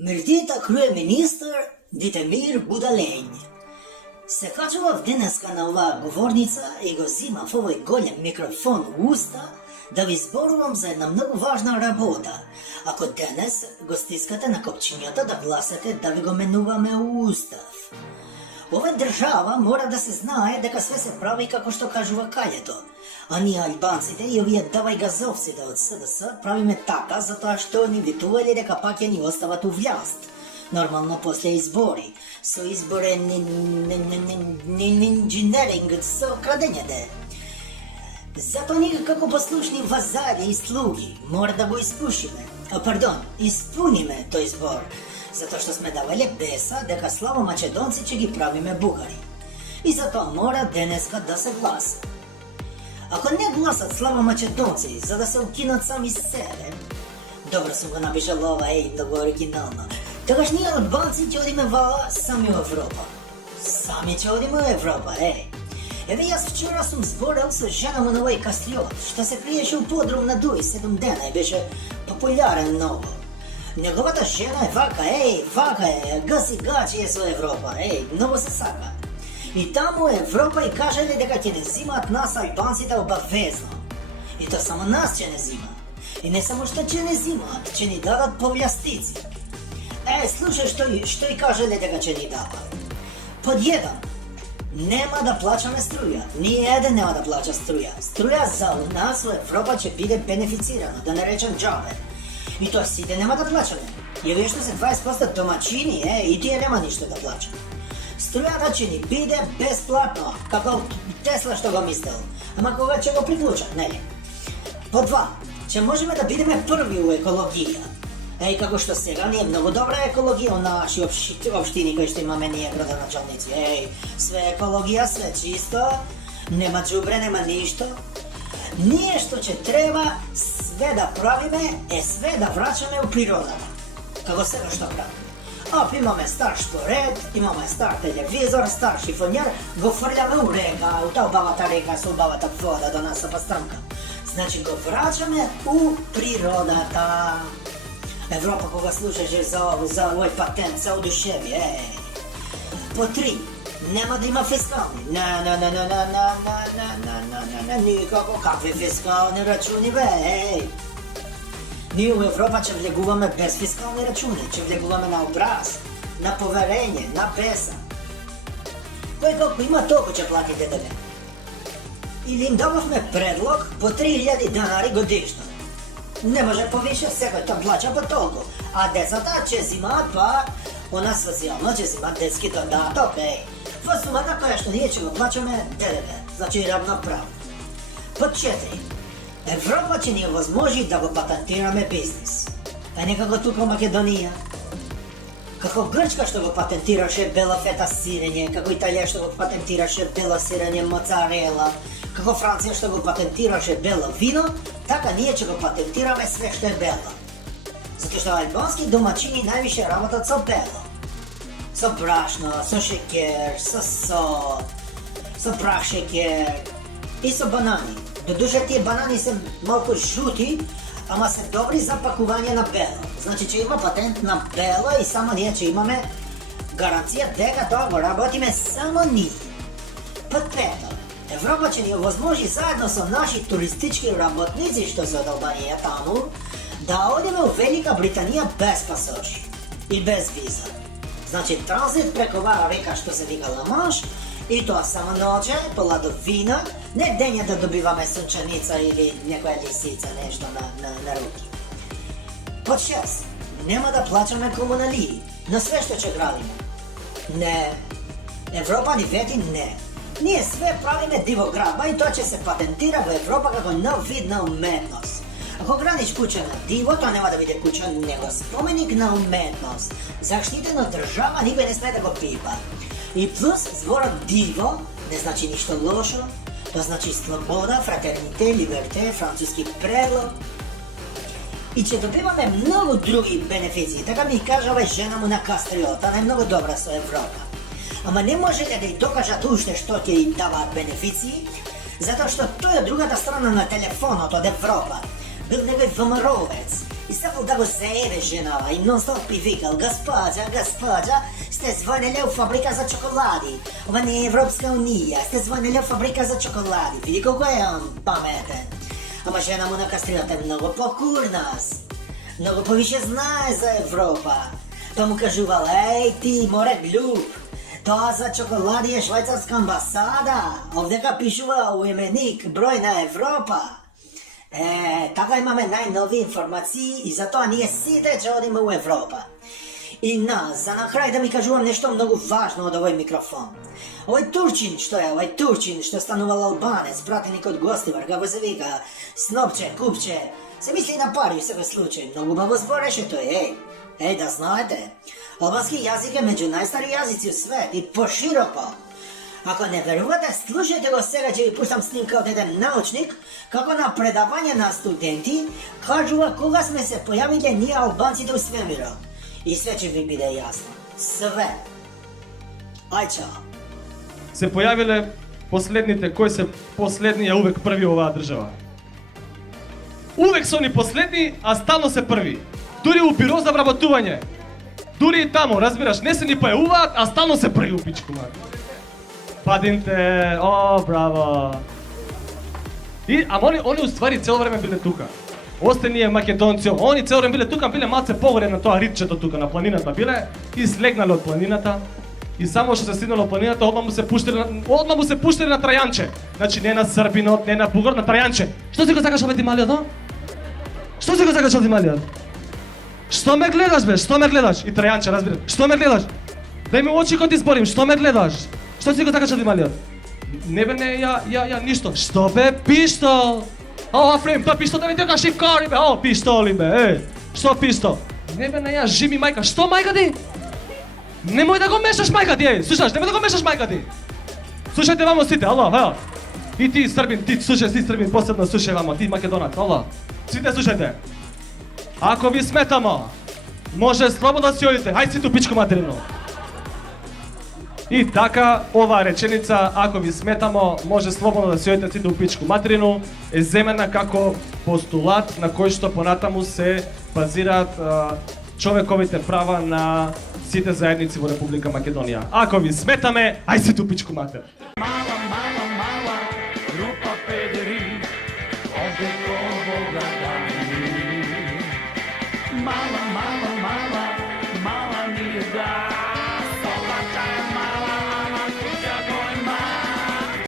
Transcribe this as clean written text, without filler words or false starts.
Мирдита kryeministër Ditemir Budalej. Se kaçova dneska na ova govornica и го взима в овој голем микрофон у уста да ви зборувам за една многу важна работа. Ако денес го стискате на копчињата да гласате да ви го менуваме у устав. Ова држава мора да се знае дека све се прави како што кажува каљето. А ние албанците и овие давај газовците од СДС правиме така затоа што ни витувале дека пак ја ни остават у власт. Нормално после избори. Со изборен инженеринг, со крадењата. Зато ние како послушни вазали и слуги мора да го испуниме тој збор. Затоа што сме давале беса дека слабо македонци ќе ги правиме бугари. И затоа мора денеска да се гласа. Ако не гласат слабо македонци за да се укинат сами себе, добро сум го напишал ова, многу оригинално, тогаш ние албанци ќе одиме сами во Европа. Сами ќе одиме во Европа, Еве јас вчера сум зборел со жена му на овој кастриот, што се криеше у подрум на Дуј 7 дена и беше популярен многу. Неговата жена е вака е, гаси гачи е со Европа, многу се сака. И таму Европа и кажале дека ќе не зимаат нас албанците обавезно. И то само нас ќе не зимаат. И не само што ќе не зимаат, ќе ни дадат повластици. Слушај што и кажале дека ќе ни дадат. Под еден, нема да плачаме струја. Ни еден нема да плача струја. Струја за нас во Европа ќе биде бенефицирана, да не речем џабе. И тоа сите нема да плачаме. Ја вие што се 20% домачини, и тие нема ништо да плачат. Струјата ќе ни биде бесплатно, како Тесла што го мислел. Ама кога ќе го приклучат, нели? По два, ќе можеме да бидеме први у екологија. Како што сега ни е многу добра екологија у наши општини кои што имаме ние градоначалници. Све екологија, све чисто, нема џубре, нема ништо. Ние што ќе треба све да правиме све да врачаме у природата. Како сега што правиме. Имаме стар шпоред, имаме стар телевизор, стар шифонјер, го фрљаме у река, у таа убавата река со убавата вода до нас па странка. Значи го врачаме у природата. Европа кога слушаше за овој патент се одушеви, По три, нема да има фискални. Никако, какви фискални рачуни, Ние у Европа ќе влегуваме без фискални рачуни, ќе влегуваме на образ, на поверење, на беса. Кој колку има, толку ќе плати ДДВ. Или им дававме предлог по 3000 денари годишно. Не може повише, секој тоа плача по толку. А децата ќе зимаат она социјално ќе зимаат детски додаток, Во сумата која што ние ќе го плачаме ДДВ, значи равноправно. Под 4. Европа ќе ни овозможи да го патентираме бизнис. Не како тука во Македонија. Како Грчка што го патентираше бело фета сирење, како Италија што го патентираше бело сирење моцарела, како Франција што го патентираше бело вино, така ние ќе го патентираме све што е бело. Затоа што албански домачини највише работат со бело. Со брашно, со шеќер, со сод, со прах шеќер и со банани. Додуше тие банани се малку жути, ама се добри за пакување на бело. Значи ќе има патент на бело и само ние ќе имаме гаранција дека тоа го работиме само ние. Под 5. Европа ќе ни овозможи заедно со наши туристички работници што се од Албанија таму, да одиме у Велика Британија без пасоши и без виза. Значи транзит преку оваа река што се вика Ла-Манш, и тоа само ноќе, по ладовина, не дења да добиваме сончаница или некоја лисица, нешто на руки. Под 6. Нема да плачаме комуналии на све што ќе градиме. Не. Европа ни вети не. Ние све правиме дивоградба и тоа ќе се патентира во Европа како нов вид на уметност. Ако градиш куќа на диво, тоа нема да биде куќа, него споменик на уметност. Заштитено држава никој не сме да го пипа. И плюс зборот диво не значи ништо лошо, тоа значи слобода, фратерните, либерте, француски предлог. И ќе добиваме многу други бенефиции. Така ми кажава жена му на кастриот, таа е многу добра со Европа. Ама не можеле да ја докажат уште што ќе им даваат бенефиции, затоа што тој од другата страна на телефонот од Европа бил некој ВМРО-вец И сакал да го заебе женава и нон-стоп би викал: Госпожа, сте звонили у фабрика за чоколади. Ова не е Европска унија, сте звонили у фабрика за чоколади. Види колко е он паметен. Ама жена му на кастрилата е много по-курнас. Много повише знае за Европа. Па му кажувал: еј ти, море глуп. Тоа за чоколади е швајцарска амбасада. Овдека пишува у именик број на Европа. Така имаме најнови информации и затоа ние сите ќе одиме у Европа. И за на крај да ми кажувам нешто многу важно од овој микрофон. Овој турчин што станувал албанец, пратеник од Гостивар, како се вика, снопче, купче, се мисли на пари во секој случај, многу баво збореше тој, Ей, да знаете, албански јазик е меѓу најстари јазици у свет и пошироко. Ако не верувате, слушајте го сега, ќе ви пуштам снимка од еден научник, како на предавање на студенти, кажува кога сме се појавиле ние албанците у свемирот. И све ќе ви биде јасно. Све. Ај, чао. Се појавиле последните, кои се последни, а увек први во оваа држава. Увек се они последни, а стално се први. Дури у биро за вработување. Дури и таму, разбираш, не се ни појавуваат, а стално се први у пичку, мар. Падинте, браво. Ама они уствари цело време биле тука. Осте ние македонци, они цело време биле тука, биле малце погоре на тоа ритчето тука на планината биле и слегнале од планината. И само што се стигнало од планината, одма му се пуштиле на Трајанче. Значи не на Србинот, не на Бугар, на Трајанче. Што си го сакаш овде малиот, но? Што си го сакаш овде малиот? Што ме гледаш бе? Што ме гледаш? И Трајанче, разбираш. Што ме гледаш? Дај ми очи кога ти зборим, што ме гледаш? Што си го сакаш овде малиот? Не бе, не, ја, ништо. Што бе, пиштол? Афрем, тоа пиштол да не дека шипкари бе, пиштоли бе, Што пиштол? Не бе, не, ја, жими мајка. Што мајка ти? Немој да го мешаш мајка ти, слушаш, немој да го мешаш мајка ти. Слушајте вамо сите, ало. И ти Србин, ти слушај, ти Србин, посебно слушај вамо, ти македонац, ало. Сите слушајте. Ако ви сметамо, може слободно да си одите, хај си ту пичку материно. И така, оваа реченица, ако ви сметамо, може слободно да си одите сите у пичку материну, е земена како постулат на кој што понатаму се базираат човековите права на сите заедници во Република Македонија. Ако ви сметаме, ај си ту пичку матер.